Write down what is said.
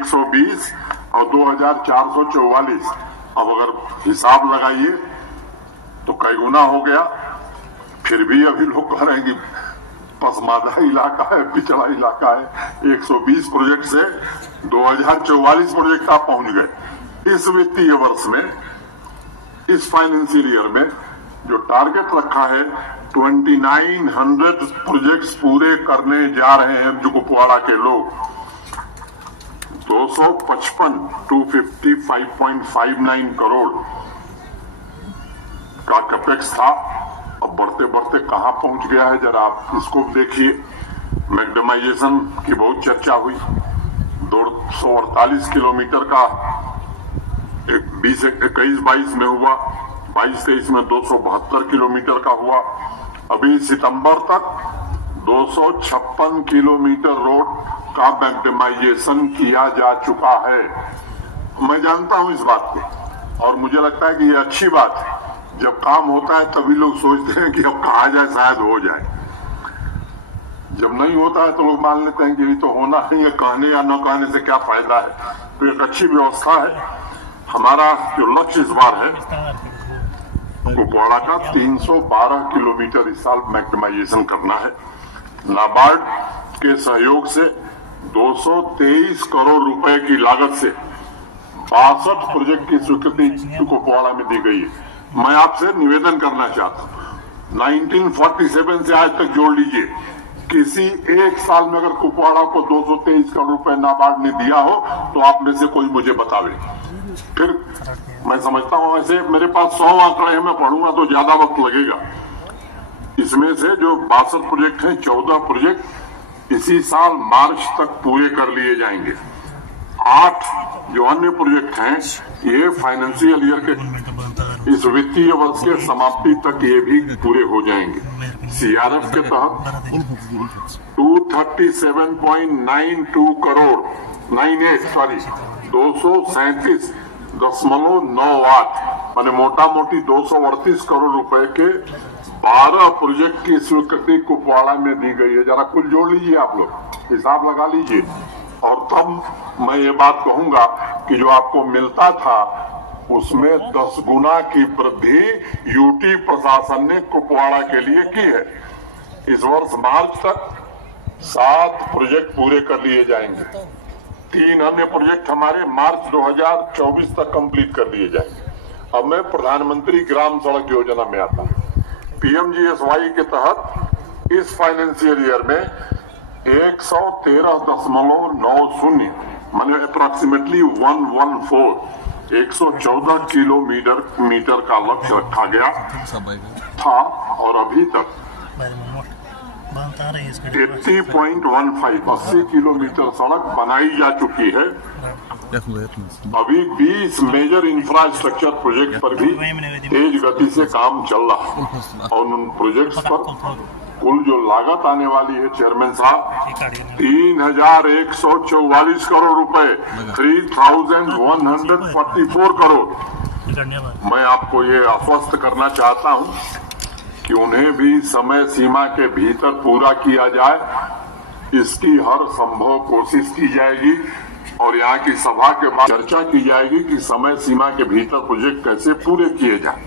120 और 2444। अब अगर हिसाब लगाइए तो कई गुना हो गया। फिर भी अभी लोग कह रहे हैं कि पसमानदा इलाका है, पिछड़ा इलाका है। 120 प्रोजेक्ट से 2044 प्रोजेक्ट आप पहुंच गए। इस वित्तीय वर्ष में, इस फाइनेंशियल ईयर में जो टारगेट रखा है 2900 प्रोजेक्ट्स पूरे करने जा रहे हैं जो कुपवाड़ा के लोग। 255 करोड़ का कैपेक्स था। अब बढ़ते बढ़ते कहां पहुंच गया है, जरा आप इसको देखिए। मैग्नेटाइजेशन की बहुत चर्चा हुई। 248 किलोमीटर का 21-22 में हुआ, 22-23 में 272 किलोमीटर का हुआ। अभी सितंबर तक 256 किलोमीटर रोड का मैग्नेटाइजेशन किया जा चुका है। मैं जानता हूं इस बात को और मुझे लगता है कि ये अच्छी बात है। जब काम होता है तभी लोग सोचते हैं कि अब कहा जाए शायद हो जाए। जब नहीं होता है तो लोग मान लेते हैं कि ये तो होना ही है, कहने या न कहने से क्या फायदा है। तो एक अच्छी व्यवस्था है। हमारा जो लक्ष्य इस बार है कुपवाड़ा का 312 किलोमीटर इस साल मैग्नेटाइजेशन करना है। नाबार्ड के सहयोग से 223 करोड़ रुपए की लागत से 62 प्रोजेक्ट की स्वीकृति कुपवाड़ा में दी गई है। मैं आपसे निवेदन करना चाहता हूं, 1947 से आज तक जोड़ लीजिए, किसी एक साल में अगर कुपवाड़ा को 223 करोड़ रुपए नाबार्ड ने दिया हो तो आप में से कोई मुझे बतावे। फिर मैं समझता हूं ऐसे मेरे पास 100 आंकड़े हैं, मैं पढ़ूंगा तो ज्यादा वक्त लगेगा। इसमें से जो 62 प्रोजेक्ट हैं, 14 प्रोजेक्ट इसी साल मार्च तक पूरे कर लिए जाएंगे। 8 जो अन्य प्रोजेक्ट हैं ये फाइनेंशियल ईयर के इस वित्तीय वर्ष के समाप्ति तक ये भी पूरे हो जाएंगे। सीआरएफ के तहत 237.92 करोड़ 237.98 माने मोटा मोटी 238 करोड़ रुपए के 12 प्रोजेक्ट की स्वीकृति कुपवाड़ा में दी गई है। जरा कुल जोड़ लीजिए, आप लोग हिसाब लगा लीजिए और तब मैं ये बात कहूंगा कि जो आपको मिलता था उसमें 10 गुना की वृद्धि यूटी प्रशासन ने कुपवाड़ा के लिए की है। इस वर्ष मार्च तक 7 प्रोजेक्ट पूरे कर लिए जाएंगे। 3 अन्य प्रोजेक्ट हमारे मार्च 2024 तक कंप्लीट कर लिए जाएंगे। अब मैं प्रधानमंत्री ग्राम सड़क योजना में आता हूं। पीएमजीएसवाई के तहत इस फाइनेंशियल ईयर में 113.90 माने अप्रोक्सीमेटली 114 मीटर का लक्ष्य रखा गया था और अभी तक 80 किलोमीटर सड़क बनाई जा चुकी है। अभी 20 मेजर इंफ्रास्ट्रक्चर प्रोजेक्ट पर भी तेज गति से काम चल रहा है और उन प्रोजेक्ट्स पर कुल जो लागत आने वाली है चेयरमैन साहब 3144 करोड़ रुपए, 3144 करोड़। मैं आपको ये आश्वस्त करना चाहता हूं कि उन्हें भी समय सीमा के भीतर पूरा किया जाए। इसकी हर संभव कोशिश की जाएगी और यहाँ की सभा के बाद चर्चा की जाएगी कि समय सीमा के भीतर प्रोजेक्ट कैसे पूरे किए जाए।